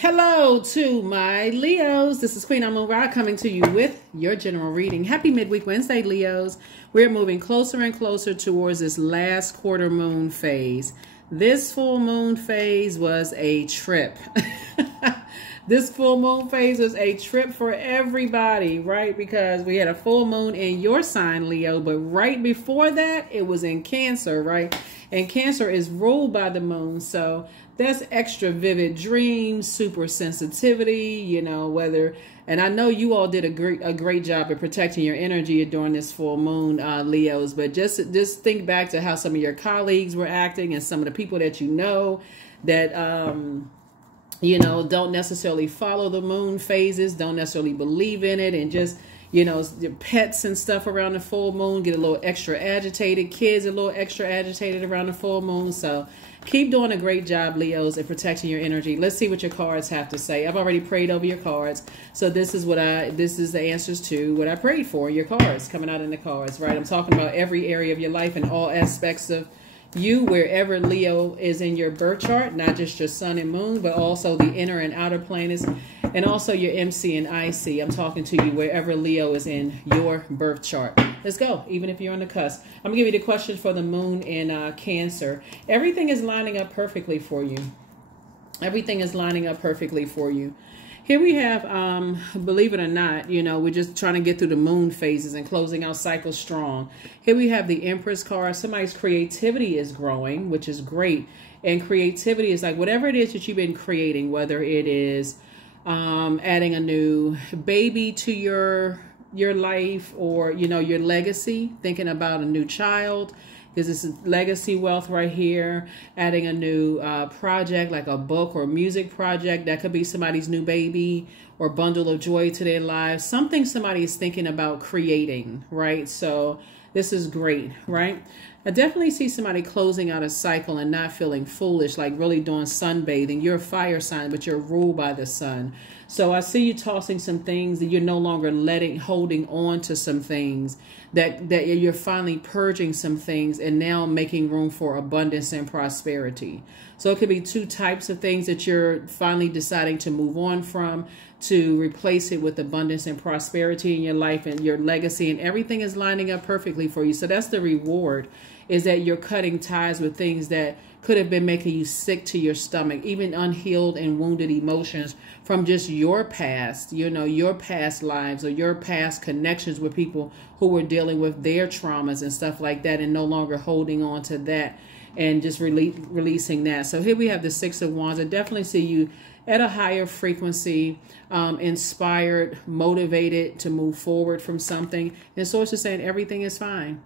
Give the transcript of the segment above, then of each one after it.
Hello to my Leos. This is Queen Amun Ra coming to you with your general reading. Happy midweek Wednesday, Leos. We're moving closer and closer towards this last quarter moon phase. This full moon phase was a trip. This full moon phase was a trip for everybody, right? Because we had a full moon in your sign, Leo, but right before that, it was in Cancer, right? And Cancer is ruled by the moon, so that's extra vivid dreams, super sensitivity, you know, whether, and I know you all did a great job of protecting your energy during this full moon, Leos, but just think back to how some of your colleagues were acting and some of the people that you know that, you know, don't necessarily follow the moon phases, don't necessarily believe in it, and just, you know, your pets and stuff around the full moon get a little extra agitated. Kids a little extra agitated around the full moon. So keep doing a great job, Leos, at protecting your energy. Let's see what your cards have to say. I've already prayed over your cards. So this is the answers to what I prayed for, your cards coming out in the cards, right? I'm talking about every area of your life and all aspects of you, wherever Leo is in your birth chart, not just your sun and moon, but also the inner and outer planets, and also your MC and IC. I'm talking to you wherever Leo is in your birth chart. Let's go, even if you're on the cusp. I'm going to give you the question for the moon in Cancer. Everything is lining up perfectly for you. Everything is lining up perfectly for you. Here we have, believe it or not, you know, we're just trying to get through the moon phases and closing out cycles strong. Here we have the Empress card. Somebody's creativity is growing, which is great. And creativity is like whatever it is that you've been creating, whether it is adding a new baby to your life, or, you know, your legacy, thinking about a new child, because this is legacy wealth right here, adding a new project like a book or music project. That could be somebody's new baby or bundle of joy to their lives. Something somebody is thinking about creating, right? So this is great, right? I definitely see somebody closing out a cycle and not feeling foolish, like really doing sunbathing. You're a fire sign, but you're ruled by the sun. So I see you tossing some things that you're no longer holding on to some things, that you're finally purging some things and now making room for abundance and prosperity. So it could be two types of things that you're finally deciding to move on from, to replace it with abundance and prosperity in your life and your legacy, and everything is lining up perfectly for you. So that's the reward, is that you're cutting ties with things that could have been making you sick to your stomach, even unhealed and wounded emotions from just your past, you know, your past lives or your past connections with people who were dealing with their traumas and stuff like that, and no longer holding on to that and just releasing that. So here we have the Six of Wands. I definitely see you at a higher frequency, inspired, motivated to move forward from something. And so it's just saying everything is fine.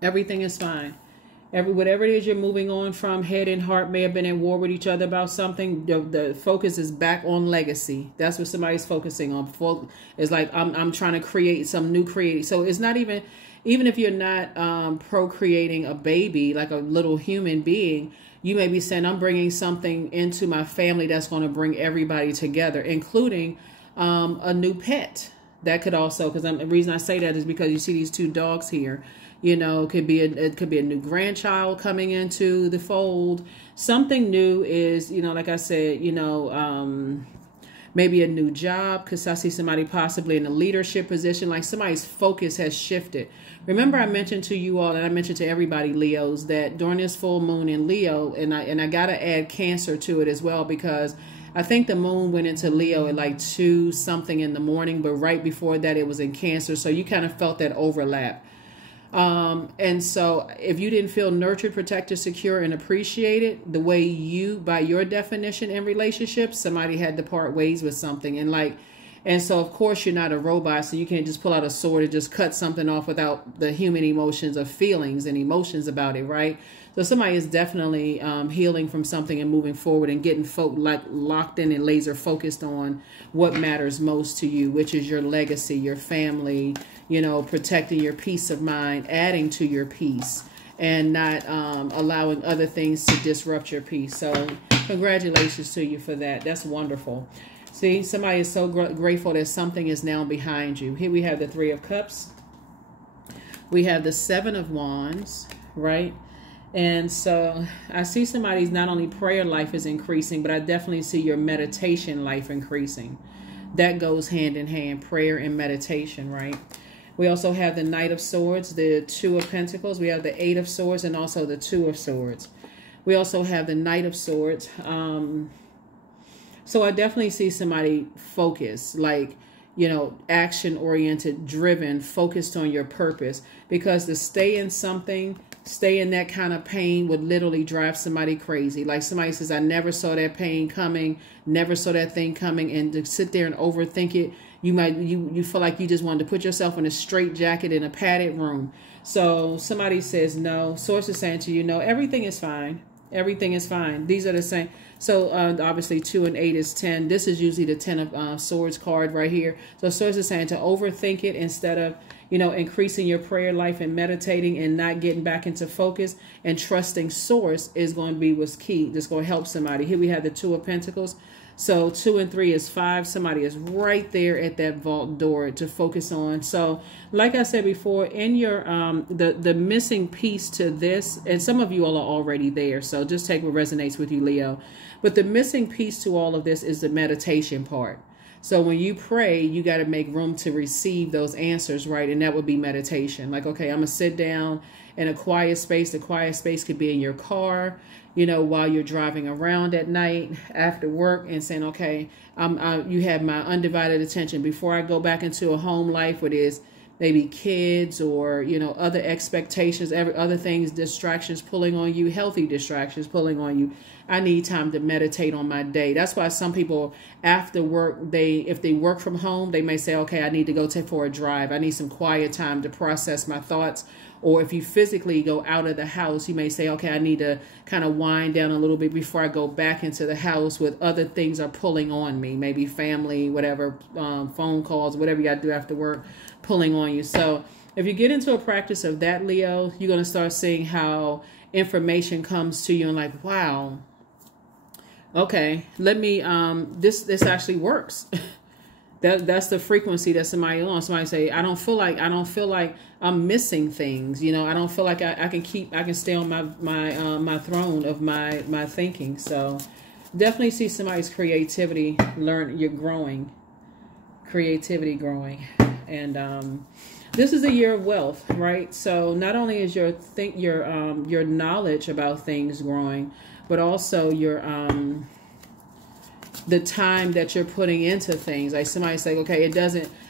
Everything is fine. Whatever it is you're moving on from, head and heart may have been at war with each other about something. The focus is back on legacy. That's what somebody's focusing on. It's like, I'm trying to create some new creating. So it's not even if you're not procreating a baby, like a little human being, you may be saying, I'm bringing something into my family that's going to bring everybody together, including a new pet. That could also, because the reason I say that is because you see these two dogs here. You know, it could be a new grandchild coming into the fold. Something new is, you know, like I said, you know, maybe a new job, because I see somebody possibly in a leadership position, like somebody's focus has shifted. Remember, I mentioned to you all, and I mentioned to everybody, Leos, that during this full moon in Leo, and I got to add Cancer to it as well, because I think the moon went into Leo at like 2 something in the morning, but right before that it was in Cancer. So you kind of felt that overlap. And so if you didn't feel nurtured, protected, secure, and appreciated the way you, by your definition in relationships, somebody had to part ways with something. And so of course you're not a robot, so you can't just pull out a sword and just cut something off without the human emotions of feelings and emotions about it, right? So somebody is definitely healing from something and moving forward and getting locked in and laser focused on what matters most to you, which is your legacy, your family, you know, protecting your peace of mind, adding to your peace, and not allowing other things to disrupt your peace. So congratulations to you for that. That's wonderful. See, somebody is so grateful that something is now behind you. Here we have the 3 of Cups. We have the 7 of Wands, right? And so I see somebody's not only prayer life is increasing, but I definitely see your meditation life increasing. That goes hand in hand, prayer and meditation, right? We also have the Knight of Swords, the Two of Pentacles. We have the Eight of Swords and also the Two of Swords. We also have the Knight of Swords. So I definitely see somebody focused, like, you know, action-oriented, driven, focused on your purpose. Because to stay in something, stay in that kind of pain would literally drive somebody crazy. Like somebody says, I never saw that pain coming, never saw that thing coming. And to sit there and overthink it, you feel like you just wanted to put yourself in a straitjacket in a padded room. So somebody says no. Source is saying to you, no, everything is fine. Everything is fine. These are the same. So obviously 2 and 8 is 10. This is usually the 10 of Swords card right here. So Source is saying to overthink it instead of, you know, increasing your prayer life and meditating and not getting back into focus, and trusting Source is going to be what's key. That's going to help somebody. Here we have the 2 of Pentacles. So 2 and 3 is 5. Somebody is right there at that vault door to focus on. So like I said before, in your the missing piece to this, and some of you all are already there, so just take what resonates with you, Leo. But the missing piece to all of this is the meditation part. So when you pray, you got to make room to receive those answers, right? And that would be meditation. Like, okay, I'm going to sit down in a quiet space. The quiet space could be in your car, you know, while you're driving around at night after work, and saying, okay, you have my undivided attention before I go back into a home life where there's maybe kids or, you know, other expectations, other things, distractions pulling on you, healthy distractions pulling on you. I need time to meditate on my day. That's why some people after work, if they work from home, they may say, okay, I need to go for a drive. I need some quiet time to process my thoughts. Or if you physically go out of the house, you may say, okay, I need to kind of wind down a little bit before I go back into the house with other things are pulling on me, maybe family, whatever, phone calls, whatever you got to do after work, pulling on you. So if you get into a practice of that, Leo, you're going to start seeing how information comes to you and like, wow, okay, let me, this actually works. That's the frequency that somebody on. Somebody say, I don't feel like I'm missing things. You know, I don't feel like I can stay on my throne of my thinking. So definitely see somebody's creativity. You're growing, creativity growing. And this is a year of wealth, right? So not only is your knowledge about things growing, but also your the time that you're putting into things. Like somebody say, okay,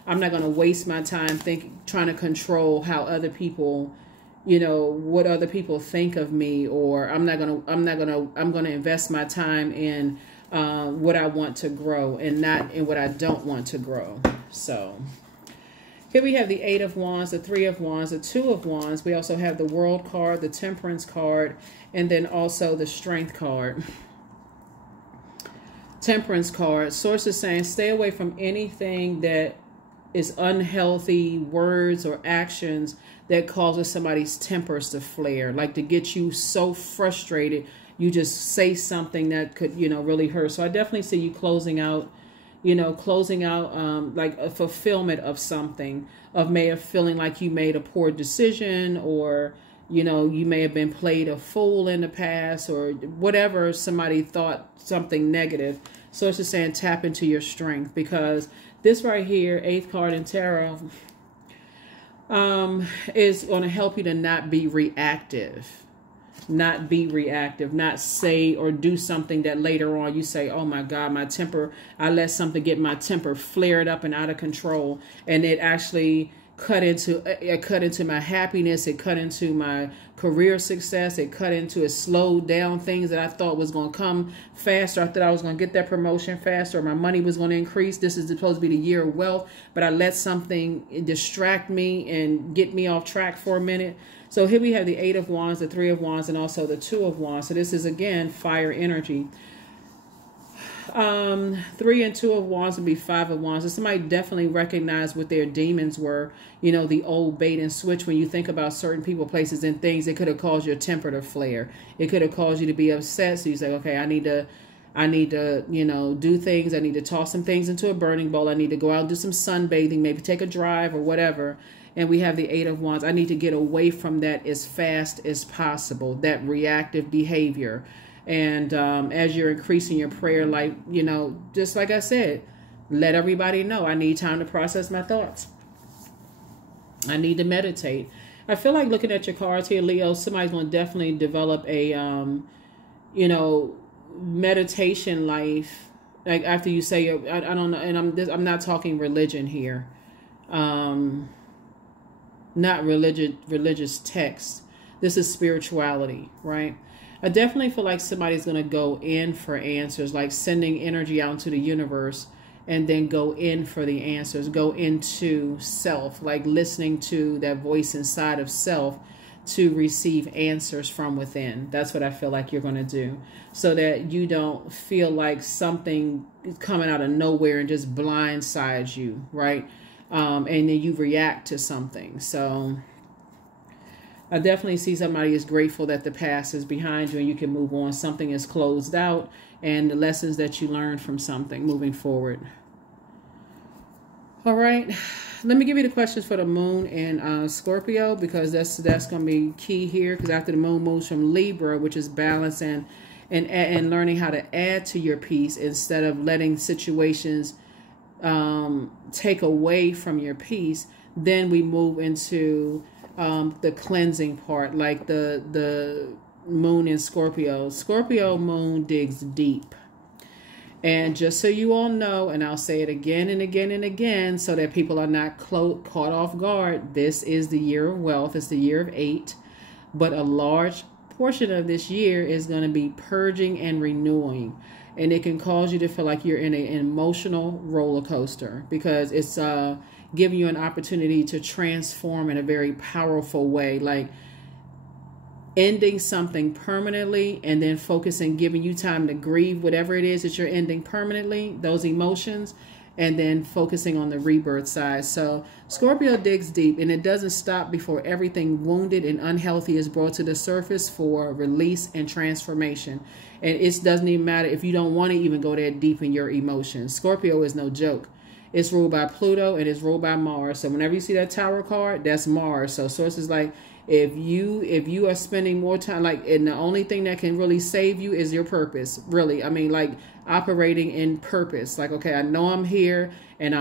I'm not going to waste my time trying to control how other people, you know, what other people think of me, or I'm going to invest my time in what I want to grow and not in what I don't want to grow. So here we have the 8 of Wands, the 3 of Wands, the 2 of Wands. We also have the World card, the Temperance card, and then also the Strength card. Temperance card. Source is saying stay away from anything that is unhealthy words or actions that causes somebody's tempers to flare, like to get you so frustrated you just say something that could, you know, really hurt. So I definitely see you closing out like a fulfillment of something, of feeling like you made a poor decision, or, you know, you may have been played a fool in the past, or whatever somebody thought, something negative. So it's just saying tap into your strength, because this right here, 8th card in tarot, is going to help you to not be reactive. Not say or do something that later on you say, oh my God, my temper, I let something get my temper flared up and out of control, and it actually cut into my happiness, it cut into my career success, it slowed down things that I thought was going to come faster. I thought I was going to get that promotion faster, or my money was going to increase. This is supposed to be the year of wealth, but I let something distract me and get me off track for a minute. So here we have the 8 of Wands, the 3 of Wands, and also the 2 of Wands. So this is, again, fire energy. 3 and 2 of Wands would be 5 of Wands. So somebody definitely recognized what their demons were. You know, the old bait and switch. When you think about certain people, places, and things, it could have caused your temper to flare. It could have caused you to be upset. So you say, okay, I need to, you know, do things. I need to toss some things into a burning bowl. I need to go out and do some sunbathing, maybe take a drive or whatever. and we have the Eight of Wands. I need to get away from that as fast as possible, that reactive behavior. And as you're increasing your prayer life, you know, just like I said, let everybody know I need time to process my thoughts. I need to meditate. I feel like looking at your cards here, Leo, somebody's going to definitely develop a, you know, meditation life. Like after you say, I don't know, and I'm not talking religion here. Not religious text. This is spirituality, right? I definitely feel like somebody's going to go in for answers, like sending energy out into the universe and then go in for the answers, go into self, like listening to that voice inside of self to receive answers from within. That's what I feel like you're going to do, so that you don't feel like something is coming out of nowhere and just blindsides you, right? And then you react to something. So I definitely see somebody is grateful that the past is behind you and you can move on. Something is closed out, and the lessons that you learned from something moving forward. All right. Let me give you the questions for the moon and Scorpio, because that's going to be key here. Because after the moon moves from Libra, which is balance and learning how to add to your peace instead of letting situations take away from your peace, then we move into the cleansing part, like the moon in Scorpio. Scorpio moon digs deep. And just so you all know, and I'll say it again and again and again so that people are not caught off guard, this is the year of wealth. It's the year of 8. But a large portion of this year is going to be purging and renewing. And it can cause you to feel like you're in an emotional roller coaster, because it's giving you an opportunity to transform in a very powerful way. Like ending something permanently and then focusing, giving you time to grieve whatever it is that you're ending permanently, those emotions, and then focusing on the rebirth side. So Scorpio digs deep, and it doesn't stop before everything wounded and unhealthy is brought to the surface for release and transformation. And it doesn't even matter if you don't want to even go that deep in your emotions. Scorpio is no joke. It's ruled by Pluto and it's ruled by Mars. So whenever you see that Tower card, that's Mars. So sources like, if you are spending more time, like, and the only thing that can really save you is your purpose, really. I mean, like operating in purpose. Like, okay, I know I'm here, and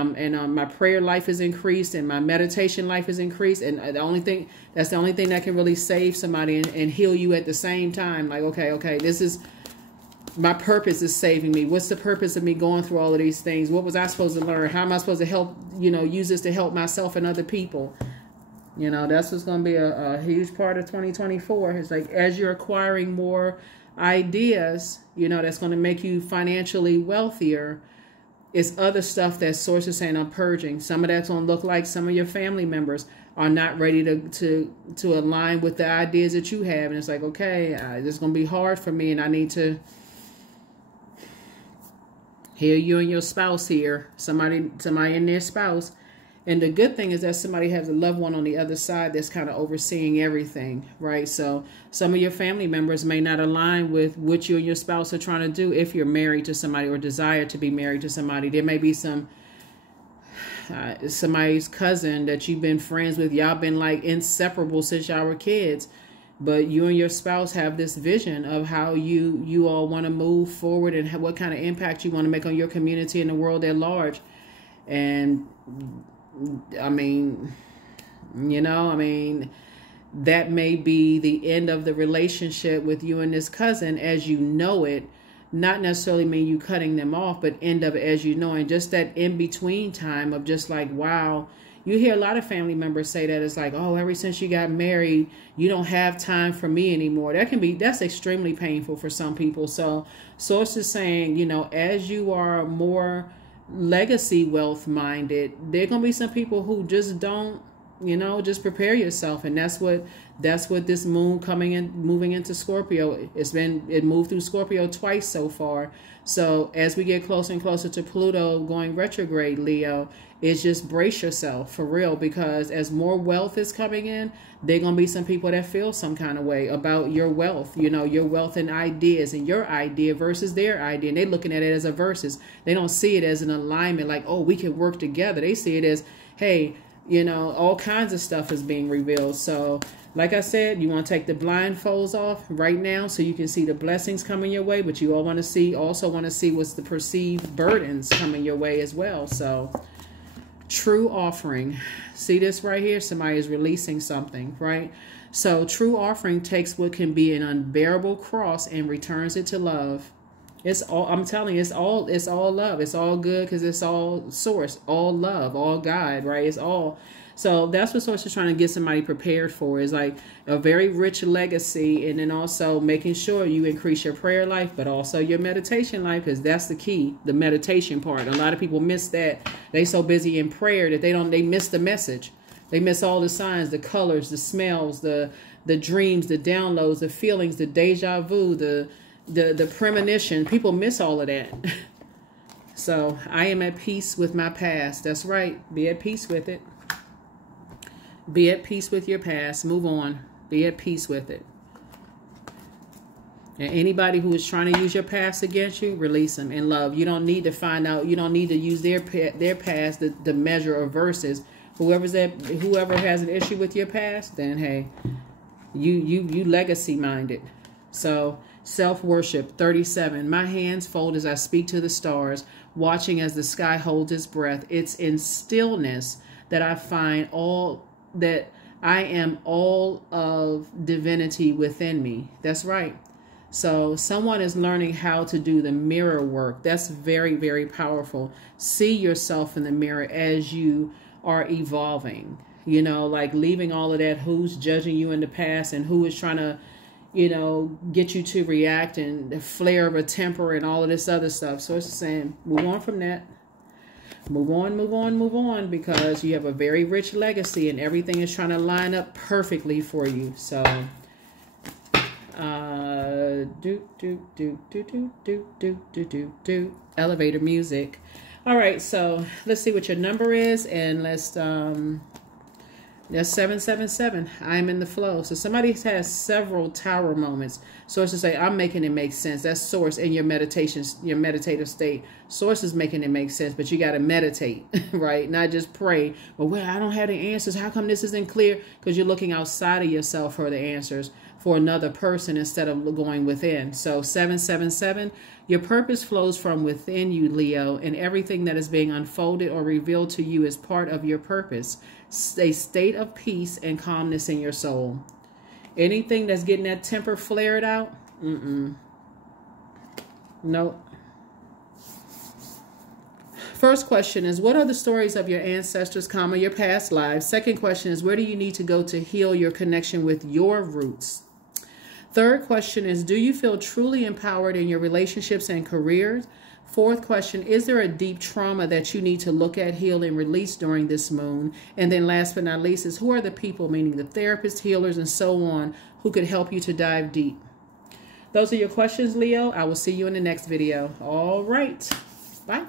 my prayer life is increased, and my meditation life is increased, and that's the only thing that can really save somebody and heal you at the same time. Like, okay, this is my purpose is saving me. What's the purpose of me going through all of these things? What was I supposed to learn? How am I supposed to help, use this to help myself and other people? That's what's going to be a huge part of 2024. It's like, as you're acquiring more ideas, that's going to make you financially wealthier, it's other stuff that sources saying I'm purging. Some of that's going to look like some of your family members are not ready to align with the ideas that you have. And it's like, okay, this is going to be hard for me, and I need to hear you and your spouse here. Somebody and their spouse. And the good thing is that somebody has a loved one on the other side that's kind of overseeing everything, right? So some of your family members may not align with what you and your spouse are trying to do if you're married to somebody or desire to be married to somebody. There may be somebody's cousin that you've been friends with. Y'all been like inseparable since y'all were kids. But you and your spouse have this vision of how you all want to move forward and what kind of impact you want to make on your community and the world at large. And I mean, that may be the end of the relationship with you and this cousin as you know it. Not necessarily mean you cutting them off, but end of it as you know. And just that in-between time of just like, wow. You hear a lot of family members say that it's like, oh, ever since you got married, you don't have time for me anymore. That's extremely painful for some people. So sources saying, as you are more legacy wealth minded, there are going to be some people who just don't, just prepare yourself. And that's what this moon moving into Scorpio, it moved through Scorpio twice so far. So as we get closer and closer to Pluto going retrograde, Leo, is just brace yourself for real, because as more wealth is coming in, there are going to be some people that feel some kind of way about your wealth, your wealth and ideas, and your idea versus their idea. And they're looking at it as a versus. They don't see it as an alignment like, oh, we can work together. They see it as, hey, You know, all kinds of stuff is being revealed. So like I said, you want to take the blindfolds off right now so you can see the blessings coming your way, but you also want to see what's the perceived burdens coming your way as well. So true offering. See this right here? Somebody is releasing something, right? So true offering takes what can be an unbearable cross and returns it to love. It's all, I'm telling you, it's all love. It's all good because it's all source, all love, all God, right? It's all. So that's what Source is trying to get somebody prepared for, is like a very rich legacy, and then also making sure you increase your prayer life, but also your meditation life, because that's the key, the meditation part. A lot of people miss that. They so busy in prayer that they miss the message. They miss all the signs, the colors, the smells, the dreams, the downloads, the feelings, the deja vu, the premonition. People miss all of that. So I am at peace with my past. That's right. Be at peace with it. Be at peace with your past. Move on. Be at peace with it. And anybody who is trying to use your past against you, release them in love. You don't need to find out. You don't need to use their past the measure of verses. Whoever has an issue with your past, then hey, you legacy minded. So self-worship 37. My hands fold as I speak to the stars, watching as the sky holds its breath. It's in stillness that I find that I am all of divinity within me. That's right. So someone is learning how to do the mirror work. That's very, very powerful. See yourself in the mirror as you are evolving, you know, like leaving all of that, who's judging you in the past and who is trying to, you know, get you to react, and the flare of a temper and all of this other stuff. So it's saying, move on from that. Move on, move on, move on, because you have a very rich legacy and everything is trying to line up perfectly for you. So, elevator music. All right, so let's see what your number is, and let's that's 777. I'm in the flow. So somebody has several tower moments. Source to say, I'm making it make sense. That's source in your meditation, your meditative state. Source is making it make sense, but you got to meditate, right? Not just pray. Well, I don't have the answers. How come this isn't clear? Because you're looking outside of yourself for the answers for another person instead of going within. So 777, your purpose flows from within you, Leo, and everything that is being unfolded or revealed to you is part of your purpose. A state of peace and calmness in your soul. Anything that's getting that temper flared out, nope. First question is, what are the stories of your ancestors, your past lives? Second question is, where do you need to go to heal your connection with your roots? Third question is, do you feel truly empowered in your relationships and careers? Fourth question, is there a deep trauma that you need to look at, heal, and release during this moon? And then last but not least is, who are the people, meaning the therapists, healers, and so on, who could help you to dive deep? Those are your questions, Leo. I will see you in the next video. All right. Bye.